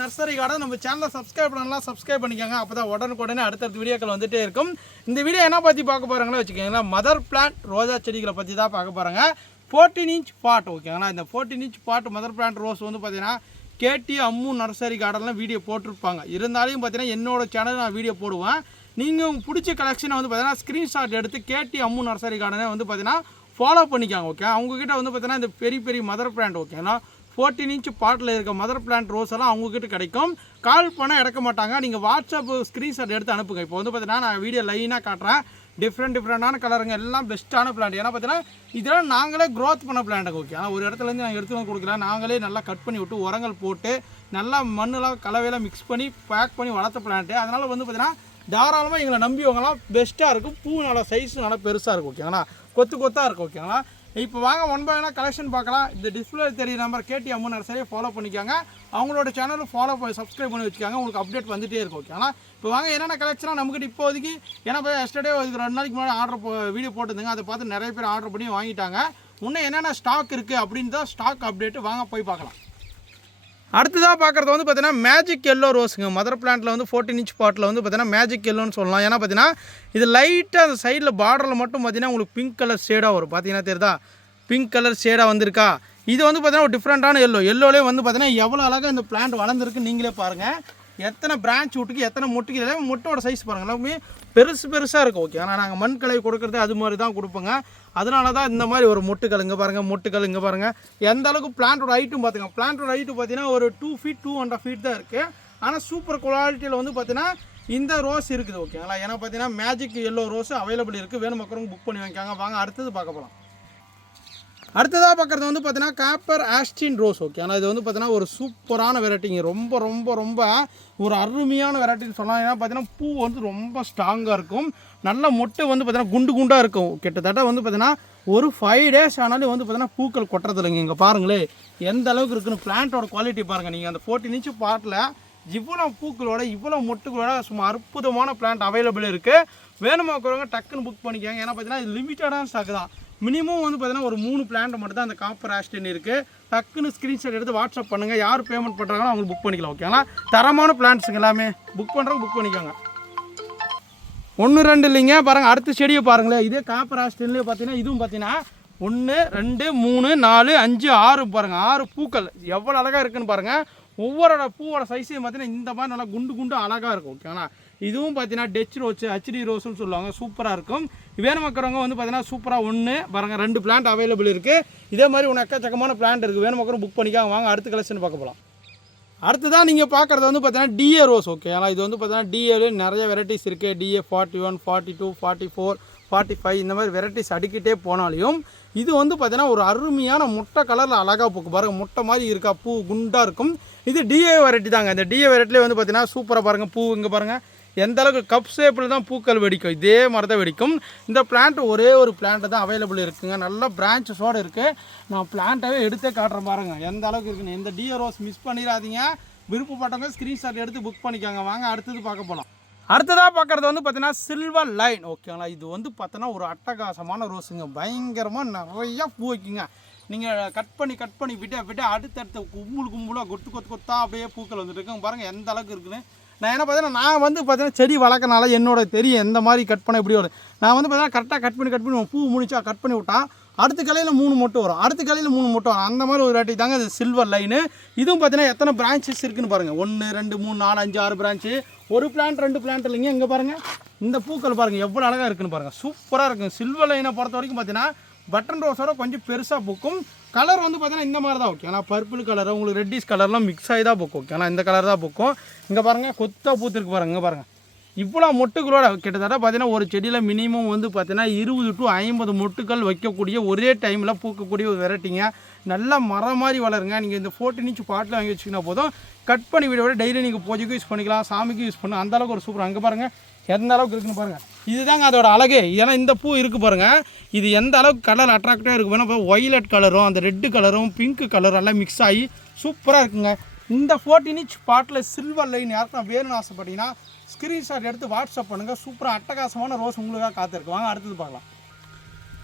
Nursery garden நம்ம சேனலை subscribe பண்ணலாம் சப்ஸ்கிரைப் பண்ணிக்கோங்க. அப்போ தான் உடனுக்குடனே அடுத்தடுத்த வீடியோக்கள் வந்துட்டே இருக்கும். இந்த வீடியோ என்ன பற்றி பார்க்க போகிறாங்களோ வச்சுக்கோங்களா மதர் பிளான்ட் ரோஜா செடிகளை பற்றி தான் பார்க்க போகிறாங்க ஃபோர்டீன் இன்ச் பாட் ஓகேங்களா இந்த fourteen inch pot mother plant rose வந்து பார்த்தீங்கன்னா கேடி அம்மு நர்சரி கார்டன்லாம் வீடியோ போட்டிருப்பாங்க. இருந்தாலும் பார்த்தீங்கன்னா என்னோடய சேனல் நான் வீடியோ போடுவேன். நீங்கள் உங்கள் பிடிச்ச கலெக்ஷனை வந்து பார்த்தீங்கன்னா ஸ்க்ரீன்ஷாட் எடுத்து கேடி அம்மு நர்சரி கார்டனை வந்து பார்த்தீங்கன்னா ஃபாலோ பண்ணிக்காங்க ஓகே அவங்கக்கிட்ட வந்து பார்த்தீங்கன்னா இந்த பெரிய பெரிய மதர் பிராண்ட் ஓகேங்களா ஃபோர்டீன் இன்ச் பாட்டில் இருக்க மதர் பிளான்ட் ரோஸ் எல்லாம் அவங்கக்கிட்ட கிடைக்கும். கால் பண்ணால் எடுக்க மாட்டாங்க. நீங்கள் வாட்ஸ்அப் ஸ்க்ரீன்ஷாட் எடுத்து அனுப்புங்க. இப்போ வந்து பார்த்தீங்கன்னா நான் வீடியோ லைனாக காட்டுறேன். டிஃப்ரெண்ட் டிஃப்ரெண்டான கலருங்க எல்லாம் பெஸ்ட்டான பிளான்ட் ஏன்னா பார்த்தீங்கன்னா இதெல்லாம் நாங்களே க்ரோத் பண்ண பிளான்ட்டுங்க ஓகே ஆனால் ஒரு இடத்துலேருந்து நாங்கள் எடுத்து வந்து கொடுக்கல. நாங்களே நல்லா கட் பண்ணி விட்டு உரங்கள் போட்டு நல்லா மண்ணெலாம் கலவையெல்லாம் மிக்ஸ் பண்ணி பேக் பண்ணி வளர்த்த பிளான்ட்டு அதனால் வந்து பார்த்தீங்கன்னா தாராளமாக எங்களை நம்பியவங்களாம் பெஸ்ட்டாக இருக்கும். பூ நல்லா சைஸ் நல்லா பெருசாக இருக்கும் ஓகேங்களா கொத்து கொத்தாக இருக்கும் ஓகேங்களா இப்போ வாங்க ஒன் பை ஒன்னாக கலெக்ஷன் பார்க்கலாம். இந்த டிஸ்பிளே தெரிய நம்பர் கேடி அம்மன் நர்சரியை ஃபாலோ பண்ணிக்காங்க. அவங்களோட சேனலும் ஃபாலோ பண்ணி சப்ஸ்கிரைப் பண்ணி வச்சுக்காங்க. உங்களுக்கு அப்டேட் வந்துட்டே இருக்கும் ஓகேங்களா இப்போ வாங்க என்னென்ன கலெக்ஷனாக நம்மகிட்ட இப்போதைக்கு? ஏன்னா போய் எஸ்டர்டே ஒரு ரெண்டு நாளைக்கு முன்னாடி ஆர்டர் வீடியோ போட்டுருந்தாங்க. அதை பார்த்து நிறைய பேர் ஆர்டர் பண்ணி வாங்கிட்டாங்க. இன்னும் என்னென்ன ஸ்டாக் இருக்குது அப்படின்னு தான் ஸ்டாக் அப்டேட்டு வாங்க போய் பார்க்கலாம். அடுத்ததாக பார்க்குறது வந்து பார்த்தீங்கன்னா மேஜிக் எல்லோ ரோஸுங்க மதர் பிளான்ட்டில் வந்து ஃபோர்டீன் இன்ச் பாட்டில் வந்து பார்த்தீங்கன்னா மேஜிக் எல்லோன்னு சொல்லலாம். ஏன்னா பார்த்தீங்கன்னா இது லைட்டாக அந்த சைடில் பார்டரில் மட்டும் பார்த்தீங்கன்னா உங்களுக்கு பிங்க் கலர் ஷேடாக வரும். பார்த்தீங்கன்னா தெரியுதா? பிங்க் கலர் ஷேடாக வந்திருக்கா? இது வந்து பார்த்தீங்கன்னா ஒரு டிஃப்ரெண்ட்டான எல்லோ எல்லோலே வந்து பார்த்தீங்கன்னா எவ்வளோ அழகாக இந்த பிளான்ட் வளர்ந்துருக்கு நீங்களே பாருங்கள் எத்தனை பிரான்ச் விட்டுக்கு எத்தனை முட்டுக்கு எல்லாமே முட்டோட சைஸ் பாருங்கள் எல்லாமே பெருசு பெருசாக இருக்கும். ஓகே ஆனால் நாங்கள் மண் கலவை கொடுக்குறது அது மாதிரி தான் கொடுப்போங்க. அதனால தான் இந்த மாதிரி ஒரு மொட்டுக்கள் இங்கே பாருங்கள் மொட்டுக்கள் இங்கே பாருங்கள் எந்த அளவுக்கு பிளான்ட்டோட ஹைட்டும் பார்த்துங்க பிளான்ட்டோட ஹைட்டு பார்த்தீங்கன்னா ஒரு two feet two and feet தான் இருக்குது ஆனால் சூப்பர் குவாலிட்டியில் வந்து பார்த்தீங்கன்னா இந்த ரோஸ் இருக்குது ஓகேங்களா ஏன்னா பார்த்தீங்கன்னா மேஜிக் எல்லோ ரோஸ் அவைலபிள் இருக்குது வேணும் மக்களும் புக் பண்ணி வாங்கிக்காங்க. வாங்க அடுத்தது பார்க்க போகலாம் அடுத்ததாக பார்க்குறது வந்து பார்த்தீங்கன்னா காப்பர் ஆஸ்டின் ரோஸ் ஓகே ஆனால் இது வந்து பார்த்தீங்கன்னா ஒரு சூப்பரான வெரைட்டிங்க ரொம்ப ரொம்ப ரொம்ப ஒரு அருமையான வெரைட்டின்னு சொல்லலாம். ஏன்னா பார்த்தீங்கன்னா பூ வந்து ரொம்ப ஸ்ட்ராங்காக இருக்கும். நல்ல மொட்டு வந்து பார்த்தீங்கன்னா குண்டு குண்டாக இருக்கும். கிட்டத்தட்ட வந்து பார்த்தீங்கன்னா ஒரு ஃபைவ் டேஸ் ஆனாலும் வந்து பார்த்தீங்கன்னா பூக்கள் கொட்டுறது இல்லைங்க. இங்கே பாருங்களே எந்த அளவுக்கு இருக்குன்னு பிளான்ட்டோட குவாலிட்டி பாருங்கள் நீங்கள் அந்த ஃபோர்டீன் இன்ச்சு பாட்டில் இவ்வளோ பூக்களோட இவ்வளோ மொட்டுகளோட சும்மா அற்புதமான பிளான்ட் அவைலபிள் இருக்குது வேணுமா இருக்கிறவங்க டக்குன்னு புக் பண்ணிக்கோங்க. ஏன்னா பார்த்தீங்கன்னா இது லிமிட்டடான ஸ்டாக் தான். மினிமம் வந்து பார்த்தீங்கன்னா ஒரு மூணு பிளான்ட் மட்டும் தான் அந்த காப்பர் ஆஸ்டின் இருக்குது டக்குன்னு ஸ்க்ரீன்ஷாட் எடுத்து வாட்ஸ்அப் பண்ணுங்கள் யார் பேமெண்ட் பண்ணுறாங்களோ அவங்களுக்கு புக் பண்ணிக்கலாம் ஓகேங்களா தரமான பிளான்ட்ஸுங்க எல்லாமே. புக் பண்ணுறவங்க புக் பண்ணிக்கோங்க. ஒன்று ரெண்டு இல்லைங்க. பாருங்கள் அடுத்த செடியை பாருங்களேன். இதே காப்பர் ஆஸ்டின்லேயே பார்த்தீங்கன்னா இதுவும் பார்த்தீங்கன்னா ஒன்று ரெண்டு மூணு நாலு அஞ்சு ஆறு பாருங்கள் ஆறு பூக்கள். எவ்வளோ அழகாக இருக்குன்னு பாருங்கள் ஒவ்வொரு பூவோட சைஸையும் பார்த்தீங்கன்னா இந்த மாதிரி நல்லா குண்டு குண்டு அழகாக இருக்கும் ஓகேங்களா இதுவும் பார்த்தீங்கன்னா டெச் ரோஸ் ஹச்டி ரோஸ்னு சொல்லுவாங்க. சூப்பராக இருக்கும். வேணும் மக்கறவங்க வந்து பார்த்தீங்கன்னா சூப்பராக ஒன்று பாருங்கள் ரெண்டு பிளான்ட் அவைலபிள் இருக்குது இதே மாதிரி ஒன்று எக்கச்சக்கமான பிளான்ட் இருக்குது வேணும் மக்களும் புக் பண்ணிக்காங்க. வாங்க அடுத்த கலெக்ஷன் பார்க்க போகலாம் அடுத்ததான் நீங்கள் பார்க்குறது வந்து பார்த்தீங்கன்னா டிஏ ரோஸ் ஓகே ஆனால் இது வந்து பார்த்தீங்கன்னா டிஏல நிறைய வெரைட்டிஸ் இருக்குது TA forty one forty two forty four forty five இந்த மாதிரி வெரைட்டிஸ் அடிக்கிட்டே போனாலையும் இது வந்து பார்த்தீங்கன்னா ஒரு அருமையான முட்டை கலரில் அழகாக பூக்கு பாருங்கள் முட்டை மாதிரி இருக்கா? பூ குண்டாக இருக்கும். இது டிஏ வெரைட்டி தாங்க. இந்த டிஏ வெரைட்டிலே வந்து பார்த்தீங்கன்னா சூப்பராக பாருங்கள் பூ இங்கே பாருங்கள் எந்த அளவுக்கு கப் ஷேப்பில் தான் பூக்கள் வெடிக்கும் இதே மாதிரி தான் வெடிக்கும். இந்த பிளான்ட் ஒரே ஒரு பிளான்ட்டு தான் அவைலபிள் இருக்குங்க. நல்ல பிரான்ச்சஸோடு இருக்குது நான் பிளான்ட்டாகவே எடுத்தே காட்டுறேன் பாருங்கள் எந்த அளவுக்கு இருக்குன்னு. எந்த டிஏ ரோஸ் மிஸ் பண்ணிடாதீங்க. விருப்பப்பட்டவங்க ஸ்க்ரீன்ஷாட் எடுத்து புக் பண்ணிக்கோங்க. வாங்க அடுத்தது பார்க்க போகலாம் அடுத்ததாக பார்க்குறது வந்து பார்த்தீங்கன்னா சில்வர் லைன் ஓகேங்களா இது வந்து பார்த்தோன்னா ஒரு அட்டகாசமான ரோஸுங்க பயங்கரமாக நிறையா பூ வைக்குங்க. நீங்கள் கட் பண்ணி கட் பண்ணி விட விட அடுத்தடுத்த கும்பல் கும்பலாக கொத்து கொத்து கொத்தா அப்படியே பூக்கள் வந்துட்டு இருக்குங்க. பாருங்கள் எந்த அளவுக்கு இருக்குன்னு. நான் என்ன பார்த்தீங்கன்னா நான் வந்து பார்த்தீங்கன்னா செடி வளர்க்கறனால என்னோட தெரியும் எந்த மாதிரி கட் பண்ண எப்படி வரும். நான் வந்து பார்த்தீங்கன்னா கரெக்டாக கட் பண்ணி கட் பண்ணி பூ முடிச்சா கட் பண்ணி விட்டா அடுத்த கலையில் மூணு மொட்டை வரும். அடுத்த கலையில் மூணு மொட்டை வரும். அந்த மாதிரி ஒரு வாட்டி தாங்க அது சில்வர் லைனு இதுவும் பார்த்தீங்கன்னா எத்தனை பிரான்ச்சஸ் இருக்குன்னு பாருங்கள் ஒன்று ரெண்டு மூணு நாலு அஞ்சு ஆறு பிரான்ச்சு ஒரு பிளான்ட் ரெண்டு பிளான்ட் இல்லைங்க இங்கே பாருங்கள் இந்த பூக்கள் பாருங்கள் எவ்வளோ அழகாக இருக்குன்னு பாருங்கள் சூப்பராக இருக்கும். சில்வர் லைனை பொறுத்த வரைக்கும் பார்த்தீங்கன்னா பட்டன் ரோஸோட கொஞ்சம் பெருசாக பூக்கும். கலர் வந்து பார்த்தீங்கன்னா இந்த மாதிரி தான் ஓகே ஆனால் பர்பிள் கலர் உங்களுக்கு ரெட்டிஷ் கலர்லாம் மிக்ஸ் ஆகி தான் போக்கும். ஓகே ஆனால் இந்த கலர் தான் போக்கும். இங்கே பாருங்கள் கொத்தாக பூத்திருக்கு பாருங்க இங்கே பாருங்கள் இவ்வளோ மொட்டுகளோட கிட்டத்தட்ட பார்த்தீங்கன்னா ஒரு செடியில் மினிமம் வந்து பார்த்தீங்கன்னா இருபது டு ஐம்பது மொட்டுக்கள் வைக்கக்கூடிய ஒரே டைமில் பூக்கக்கூடிய ஒரு வெரைட்டிங்க நல்லா மரம் மாதிரி வளருங்க. நீங்கள் இந்த ஃபோர்டின் இன்ச் பாட்டில் வாங்கி வச்சிங்கன்னா போதும். கட் பண்ணி விட விட டெய்லி நீங்கள் பூஜைக்கு யூஸ் பண்ணிக்கலாம் சாமிக்கு யூஸ் பண்ணலாம். அந்த அளவுக்கு ஒரு சூப்பர் அங்கே பாருங்கள் எந்த அளவுக்கு இருக்குன்னு பாருங்கள் இதுதாங்க அதோட அழகு. ஏன்னா இந்த பூ இருக்குது பாருங்கள் இது எந்த அளவுக்கு கலர் அட்ராக்டிவாக இருக்கு வேணா இப்போ ஒய்லட் கலரும் அந்த ரெட்டு கலரும் பிங்க் கலரும் எல்லாம் மிக்ஸ் ஆகி சூப்பராக இருக்குங்க. இந்த ஃபோர்டீன் இன்ச் பாட்டில் சில்வர் லைன் யாருக்கும் வேணும்னு ஆசைப்பட்டீங்கன்னா ஸ்க்ரீன்ஷாட் எடுத்து வாட்ஸ்அப் பண்ணுங்கள் சூப்பராக அட்டகாசமான ரோஸ் உங்களுக்காக காத்திருக்கு. வாங்க அடுத்தது பார்க்கலாம்.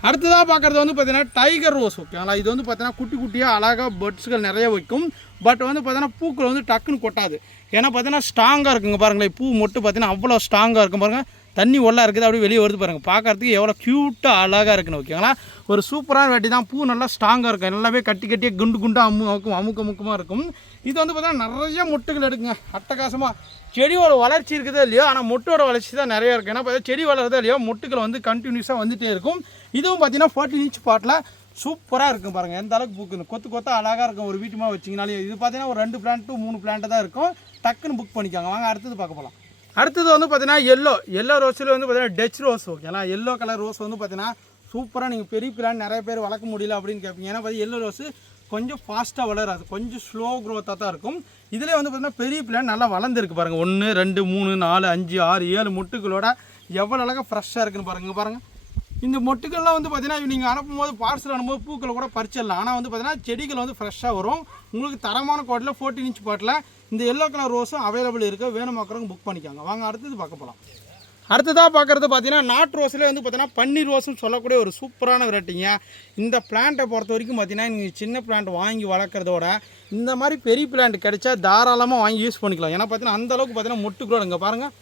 அடுத்ததாக பார்க்குறது வந்து பார்த்தீங்கன்னா டைகர் ரோஸ் ஓகேங்களா இது வந்து பார்த்தீங்கன்னா குட்டி குட்டியாக அழகாக பட்ஸ்கள் நிறைய வைக்கும். பட் வந்து பார்த்தீங்கன்னா பூக்கள் வந்து டக்குன்னு கொட்டாது. ஏன்னா பார்த்தீங்கன்னா ஸ்ட்ராங்காக இருக்குங்க பாருங்களேன். பூ மட்டும் பார்த்தீங்கன்னா அவ்வளோ ஸ்ட்ராங்காக இருக்கும் பாருங்கள் தண்ணி ஒல்லா இருக்குது அப்படியே வெளியே வருது பாருங்கள் பார்க்குறதுக்கு எவ்வளோ க்யூட்டாக அழகாக இருக்குன்னு ஓகேங்களா ஒரு சூப்பரான வேட்டி தான் பூ நல்லா ஸ்ட்ராங்காக இருக்கும். எல்லாமே கட்டி கட்டியே குண்டு குண்டாக அம்மு அமுக்கும் அமுக்கு அமுக்கமாக இருக்கும். இது வந்து பார்த்தீங்கன்னா நிறைய மொட்டுகள் எடுக்குங்க. அட்டகாசமாக செடியோட வளர்ச்சி இருக்குதோ இல்லையோ ஆனால் மொட்டோட வளர்ச்சி தான் நிறைய இருக்குது ஏன்னா பார்த்தா செடி வளருதோ இல்லையோ மொட்டுகள் வந்து கண்டினியூஸாக வந்துகிட்டே இருக்கும். இதுவும் பார்த்தீங்கன்னா ஃபோர்டீன் இன்ச் பாட்டில் சூப்பராக இருக்கும் பாருங்கள் எந்த அளவுக்கு பூக்குது கொத்து கொத்தா அழகாக இருக்கும். ஒரு வீட்டுமா வச்சிங்கனாலே இது பார்த்தீங்கன்னா ஒரு ரெண்டு பிளான்ட் டு மூணு பிளான்ட்டு தான் இருக்கும். டக்குன்னு புக் பண்ணிக்காங்க. வாங்க அடுத்தது பார்க்க போகலாம் அடுத்தது வந்து பார்த்தீங்கன்னா எல்லோ எல்லோ ரோஸில் வந்து பார்த்தீங்கன்னா டச் ரோஸ் ஓகேங்களா எல்லோ கலர் ரோஸ் வந்து பார்த்தீங்கன்னா சூப்பராக நீங்கள் பெரிய பிளான் நிறைய பேர் வளர்க்க முடியல அப்படின்னு கேட்பீங்க ஏன்னா பார்த்தீங்கன்னா எல்லோ ரோஸு கொஞ்சம் ஃபாஸ்ட்டாக வளராது. கொஞ்சம் ஸ்லோ க்ரோத்தாக தான் இருக்கும். இதில் வந்து பார்த்திங்கன்னா பெரிய பிளான் நல்லா வளர்ந்துருக்கு பாருங்கள் ஒன்று ரெண்டு மூணு நாலு அஞ்சு ஆறு ஏழு முட்டுகளோட எவ்வளோ அழகாக ஃப்ரெஷ்ஷாக இருக்குன்னு பாருங்கள் பாருங்கள் இந்த மொட்டுக்கள்லாம் வந்து பார்த்தீங்கன்னா நீங்கள் அனுப்பும்போது பார்சல் அனுப்பும்போது பூக்களை கூட பறிச்சிடலாம். ஆனால் வந்து பார்த்தீங்கன்னா செடிகள் வந்து ஃப்ரெஷ்ஷாக வரும். உங்களுக்கு தரமான கோட்டில் ஃபோர்டீன் இன்ச் பாட்டில் இந்த எல்லோ கலர் ரோஸும் அவைலபிள் இருக்குது வேணுமாக்கிறவங்க புக் பண்ணிக்காங்க. வாங்க அடுத்தது பார்க்க போகலாம் அடுத்ததாக பார்க்குறது பார்த்தீங்கன்னா நாட் ரோஸ்லேயே வந்து பார்த்தீங்கன்னா பன்னீர் ரோஸ்னு சொல்லக்கூடிய ஒரு சூப்பரான வெரைட்டிங்க. இந்த பிளான்ட்டை பொறுத்த வரைக்கும் பார்த்தீங்கன்னா நீங்கள் சின்ன பிளான்ட் வாங்கி வளர்க்குறதோட இந்த மாதிரி பெரிய பிளான்ட் கிடைச்சா தாராளமாக வாங்கி யூஸ் பண்ணிக்கலாம். ஏன்னா பார்த்தீங்கன்னா அந்த அளவுக்கு பார்த்தீங்கன்னா மொட்டு கூட இங்கே பாருங்கள்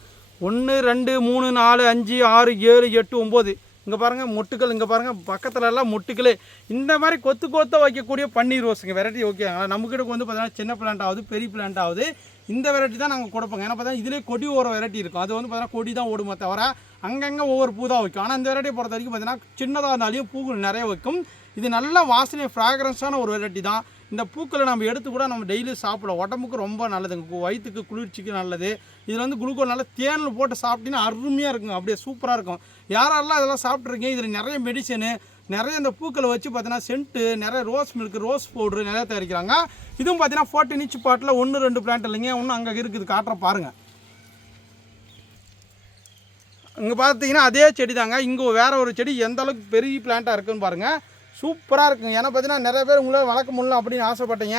ஒன்று ரெண்டு மூணு நாலு அஞ்சு ஆறு ஏழு எட்டு ஒம்பது இங்கே பாருங்கள் மொட்டுக்கள் இங்கே பாருங்கள் பக்கத்தில் எல்லாம் மொட்டுக்களே இந்த மாதிரி கொத்து கொத்த வைக்கக்கூடிய பன்னீர் ரோஸுங்க. வெரைட்டி ஓகே நம்மக்கிட்ட வந்து பார்த்தீங்கன்னா சின்ன பிளான்ட் ஆகுது பெரிய பிளான்ட் ஆகுது இந்த வெரைட்டி தான் நாங்கள் கொடுப்போங்க. ஏன்னா பார்த்தா இதுலேயே கொடி ஒரு வெரைட்டி இருக்கும். அது வந்து பார்த்தீங்கன்னா கொடி தான் ஓடுமே தவிர அங்கங்கே ஒவ்வொரு பூ தான் வைக்கும். ஆனால் இந்த வெரைட்டியை பொறுத்த வரைக்கும் பார்த்தீங்கன்னா சின்னதாக இருந்தாலையும் பூக்கள் நிறைய வைக்கும். இது நல்ல வாசனை ஃப்ராக்ரன்ஸான ஒரு வெரைட்டி தான். இந்த பூக்களை நம்ம எடுத்து கூட நம்ம டெய்லி சாப்பிடலாம். உடம்புக்கு ரொம்ப நல்லதுங்க. வயிற்றுக்கு குளிர்ச்சிக்கு நல்லது. இதில் வந்து குளுக்கோஸ் நல்லா தேனில் போட்டு சாப்பிட்டீங்கன்னா அருமையாக இருக்குங்க. அப்படியே சூப்பராக இருக்கும். யாரெல்லாம் இதெல்லாம் சாப்பிட்ருக்கீங்க இதில் நிறைய மெடிசனு நிறைய இந்த பூக்களை வச்சு பார்த்தீங்கன்னா சென்ட்டு நிறைய ரோஸ் மில்க் ரோஸ் பவுட்ரு நிறைய தயாரிக்கிறாங்க. இதுவும் பார்த்தீங்கன்னா ஃபோர்டீன் இன்ச் பாட்டில் ஒன்று ரெண்டு பிளான்ட் இல்லைங்க. ஒன்றும் அங்கே இருக்குது காட்டுற பாருங்கள் இங்கே பார்த்தீங்கன்னா அதே செடி தாங்க இங்கே வேறு ஒரு செடி எந்த அளவுக்கு பெரிய பிளான்ட்டாக இருக்குன்னு பாருங்கள் சூப்பராக இருக்குங்க. ஏன்னா பார்த்தீங்கன்னா நிறைய பேர் உங்களால் வளர்க்க முடியல அப்படின்னு ஆசைப்பட்டீங்க.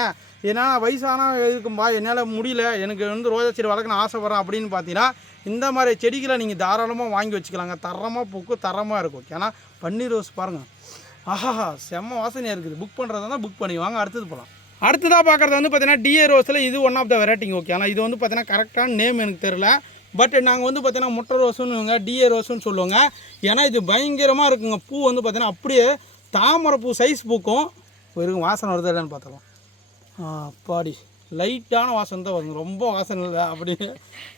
ஏன்னா வயசான இருக்கும்பா என்னால் முடியல. எனக்கு வந்து ரோஜா செடி வளர்க்கணும் ஆசைப்பட்றேன் அப்படின்னு பார்த்தீங்கன்னா இந்த மாதிரி செடிகளை நீங்கள் தாராளமாக வாங்கி வச்சுக்கலாங்க. தரமாக பூக்கும் தரமாக இருக்கும். ஏன்னா பன்னீர் ரோஸ் பாருங்கள் ஆஹா செம்ம வாசனையாக இருக்குது. புக் பண்ணுறதா தான் புக் பண்ணி வாங்க அடுத்தது போகலாம் அடுத்ததாக பார்க்குறது வந்து பார்த்தீங்கன்னா டிஏ ரோஸில் இது ஒன் ஆஃப் த வெரைட்டிங்க ஓகே ஆனால் இது வந்து பார்த்தீங்கன்னா கரெக்டான நேம் எனக்கு தெரில பட் நாங்கள் வந்து பார்த்தீங்கன்னா முட்டை ரோஸுன்னு டிஏ ரோஸுன்னு சொல்லுவோங்க. ஏன்னா இது பயங்கரமாக இருக்குங்க. பூ வந்து பார்த்தீங்கன்னா அப்படியே தாமரை பூ சைஸ் பூக்கும். வெறும் வாசனை வருது இல்லைன்னு பார்த்துக்கலாம். பாடி. லைட்டான வாசனை தான் வருங்க ரொம்ப வாசனை இல்லை அப்படின்னு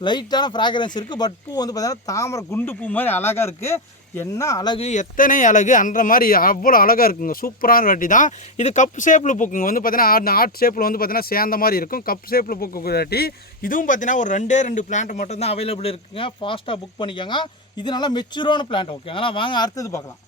லைட்டான ஃப்ராக்ரன்ஸ் இருக்குது பட் பூ வந்து பார்த்தீங்கன்னா தாமரை குண்டு பூ மாதிரி அழகாக இருக்குது என்ன அழகு எத்தனை அழகு அந்த மாதிரி அவ்வளோ அழகாக இருக்குங்க. சூப்பரான வாட்டி தான். இது கப் ஷேப்பில் பூக்குங்க. வந்து பார்த்தீங்கன்னா ஆர்ட் ஷேப்பில் வந்து பார்த்தீங்கன்னா சேர்ந்த மாதிரி இருக்கும். கப் ஷேப்பில் பூக்க வட்டி. இதுவும் பார்த்தீங்கன்னா ஒரு ரெண்டே ரெண்டு பிளான்ட் மட்டும்தான் அவைலபிள் இருக்குங்க. ஃபாஸ்ட்டாக புக் பண்ணிக்கோங்க. இது நல்லா மெச்சூரான பிளான்ட் ஓகேங்களா வாங்க அடுத்தது பார்க்கலாம்.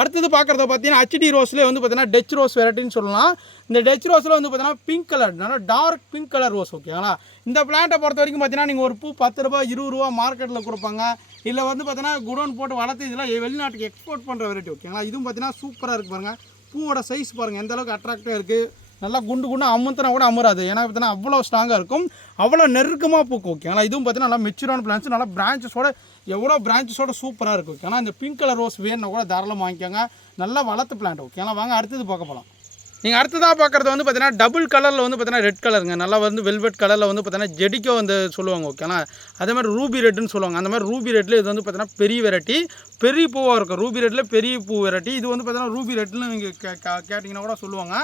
அடுத்தது பார்க்குறத பார்த்தீங்கன்னா ஹச்டி ரோஸ்லேயே வந்து பார்த்தீங்கன்னா டச் ரோஸ் வெரைட்டின்னு சொல்லலாம். இந்த டச் ரோஸில் வந்து பார்த்தீங்கன்னா பிங்க் கலர் நல்லா டார்க் பிங்க் கலர் ரோஸ் ஓகேங்களா இந்த பிளான்ட்டை பொறுத்த வரைக்கும் பார்த்தீங்கன்னா நீங்கள் ஒரு பூ பத்து ரூபா இருபது ரூபா மார்க்கெட்டில் கொடுப்பாங்க. இல்லை வந்து பார்த்தீங்கன்னா குடோன் போட்டு வளர்த்து இதெல்லாம் வெளிநாட்டுக்கு எக்ஸ்போர்ட் பண்ணுற வெரைட்டி ஓகேங்களா இதுவும் பார்த்தீங்கன்னா சூப்பராக இருக்குது பாருங்கள் பூவோட சைஸ் பாருங்கள் எந்த அளவுக்கு அட்ராக்டிவாக இருக்குது நல்லா குண்டு குண்டு அமுத்தினா கூட அமுறாது. ஏன்னா பார்த்தீங்கன்னா அவ்வளோ ஸ்ட்ராங்காக இருக்கும். அவ்வளோ நெருக்கமாக பூக்கும். ஓகேங்களா இதுவும் பார்த்தீங்கன்னா நல்லா மெச்சூரான பிளான்ஸ் நல்லா பிரான்ச்சஸோட எவ்வளோ பிரான்ச்சஸோட சூப்பராக இருக்கும். ஓகேங்களா இந்த பிங்க் கலர் ரோஸ் வேணும்னா கூட தாராளமாக வாங்கிக்கோங்க. நல்லா வளர்த்து பிளான்ட் ஓகேங்களா வாங்க அடுத்தது பார்க்க போகலாம் நீங்கள் அடுத்ததாக பார்க்குறது வந்து பார்த்தீங்கன்னா டபுள் கலரில் வந்து பார்த்தீங்கன்னா ரெட் கலருங்க நல்லா வந்து வெல்வெட் கலரில் வந்து பார்த்தீங்கன்னா ஜெடிக்கோ வந்து சொல்லுவாங்க. ஓகேங்களா அதே மாதிரி ரூபி ரெட்னு சொல்லுவாங்க. அந்த மாதிரி ரூபி ரெட்டில் இது வந்து பார்த்தீங்கன்னா பெரிய வெரைட்டி பெரிய பூவாக இருக்கும். ரூபி ரெட்டில் பெரிய பூ வெரைட்டி இது வந்து பார்த்தீங்கன்னா ரூபி ரெட்னு நீங்கள் கே கே- கேட்டிங்கன்னா கூட சொல்லுவாங்க.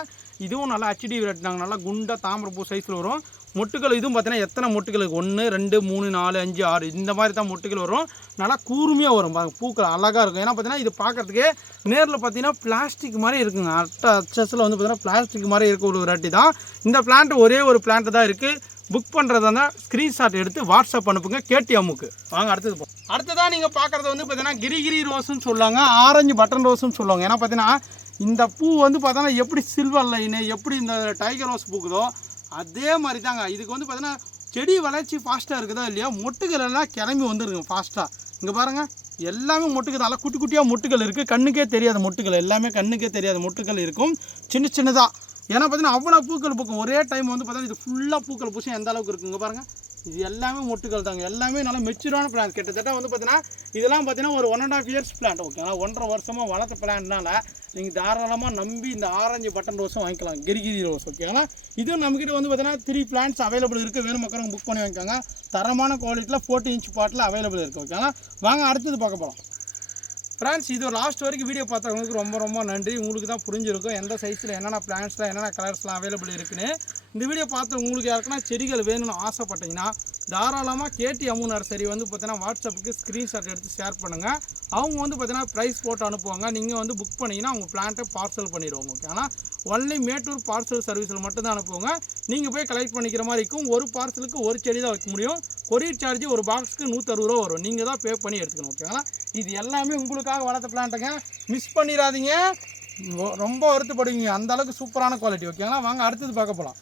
இதுவும் நல்லா ஹச்டி வெட்டினாங்க நாங்கள் நல்லா குண்டாக தாமரை பூ சைஸில் வரும். மொட்டுக்கள் இதுவும் பார்த்தீங்கன்னா எத்தனை மொட்டுக்களுக்கு ஒன்று ரெண்டு மூணு நாலு அஞ்சு ஆறு. இந்த மாதிரி தான் மொட்டுக்கள் வரும். நல்லா கூர்மையாக வரும். பாருங்க பூக்கள் அழகாக இருக்கும். ஏன்னா பார்த்தீங்கன்னா இது பார்க்கறதுக்கே நேரில் பார்த்தீங்கன்னா பிளாஸ்டிக் மாதிரி இருக்குங்க. அட்ட அச்சஸில் வந்து பார்த்தீங்கன்னா பிளாஸ்டிக் மாதிரி இருக்க ஒரு வெரைட்டி தான். இந்த பிளான்ட் ஒரே ஒரு பிளான்ட் தான் இருக்குது புக் பண்ணுறதா ஸ்க்ரீன்ஷாட் எடுத்து வாட்ஸ்அப் அனுப்புங்க. கேடிஎம்முக்கு வாங்க அடுத்தது போ அடுத்ததாக நீங்கள் பார்க்குறது வந்து பார்த்தீங்கன்னா கிரிகிரி ரோஸுன்னு சொல்லுவாங்க. ஆரஞ்சு பட்டன் ரோஸுன்னு சொல்லுவாங்க. ஏன்னா பார்த்தீங்கன்னா இந்த பூ வந்து பார்த்தோன்னா எப்படி சில்வர் லைனு எப்படி இந்த டைகர் ரோஸ் பூக்குதோ அதே மாதிரி தாங்க இதுக்கு வந்து பார்த்தீங்கன்னா செடி வளர்ச்சி ஃபாஸ்ட்டாக இருக்குதோ இல்லையோ மொட்டுகள் எல்லாம் கிளம்பி வந்துருங்க ஃபாஸ்ட்டாக இங்கே பாருங்கள் எல்லாமே மொட்டுகள் நல்லா குட்டி குட்டியாக மொட்டுகள் இருக்குது கண்ணுக்கே தெரியாத மொட்டுகள் எல்லாமே கண்ணுக்கே தெரியாத மொட்டுகள் இருக்கும். சின்ன சின்னதாக ஏன்னா பார்த்தீங்கன்னா அவ்வளோ பூக்கள் பூக்கும். ஒரே டைம் வந்து பார்த்தீங்கன்னா இது ஃபுல்லாக பூக்கள் பூசி எந்த அளவுக்கு இருக்குங்க பாருங்கள் இது எல்லாமே மொட்டுக்கள் தாங்க. எல்லாமே நல்லா மெச்சூரான பிளான் கிட்டத்தட்ட வந்து பார்த்தீங்கன்னா இதெல்லாம் பார்த்தீங்கன்னா ஒரு one and half years plant ஓகேங்களா ஒன்றரை வருஷமாக வளர்த்த பிளான்னால நீங்கள் தாராளமாக நம்பி இந்த ஆரஞ்சு பட்டன் ரோஸும் வாங்கிக்கலாம். கிரிகிரி ரோஸ் ஓகேங்களா இதுவும் நம்மக்கிட்ட வந்து பார்த்தீங்கன்னா த்ரீ பிளான்ஸ் அவைலபிள் இருக்குது வேணும் மக்களுக்கு புக் பண்ணி வாங்கிக்கோங்க. தரமான குவாலிட்டியில் ஃபோர்ட்டி இன்ச் பாட்டில் அவைலபிள் இருக்குது ஓகேங்களா வாங்க அடுத்தது பார்க்க போகிறோம் ஃப்ரெண்ட்ஸ் இது லாஸ்ட் வரைக்கும் வீடியோ பார்த்தவங்களுக்கு ரொம்ப ரொம்ப நன்றி. உங்களுக்கு தான் புரிஞ்சிருக்கும். எந்த சைஸில் என்னென்ன பிளான்ஸ்லாம் என்னென்ன கலர்ஸ்லாம் அவைலபிள் இருக்குன்னு. இந்த வீடியோ பார்த்து உங்களுக்கு யாருக்குன்னா செடிகள் வேணும்னு ஆசைப்பட்டீங்கன்னா தாராளமாக கேடி அம்மு நர்சரி வந்து பார்த்தீங்கன்னா வாட்ஸ்அப்புக்கு ஸ்க்ரீன்ஷாட் எடுத்து ஷேர் பண்ணுங்கள் அவங்க வந்து பார்த்தீங்கன்னா ப்ரைஸ் போட்டு அனுப்புவாங்க. நீங்கள் வந்து புக் பண்ணிங்கன்னா அவங்க பிளான்ட்டை பார்சல் பண்ணிடுவாங்க ஓகே ஆனால் ஒன்லி மேட்டூர் பார்சல் சர்வீஸில் மட்டும்தான் அனுப்புவாங்க. நீங்கள் போய் கலெக்ட் பண்ணிக்கிற மாதிரி இருக்கும். ஒரு பார்சலுக்கு ஒரு செடி தான் வைக்க முடியும். கொரியர் சார்ஜ் ஒரு பாக்ஸுக்கு நூற்றறுபது ரூபா வரும். நீங்கள் தான் பே பண்ணி எடுத்துக்கணும் ஓகேங்களா இது எல்லாமே உங்களுக்காக வளர்த்த பிளான்ட்டுங்க மிஸ் பண்ணிடாதீங்க. ரொம்ப வருத்தப்படுவீங்க. அந்த அளவுக்கு சூப்பரான குவாலிட்டி ஓகேங்களா வாங்க அடுத்தது பார்க்க போகலாம்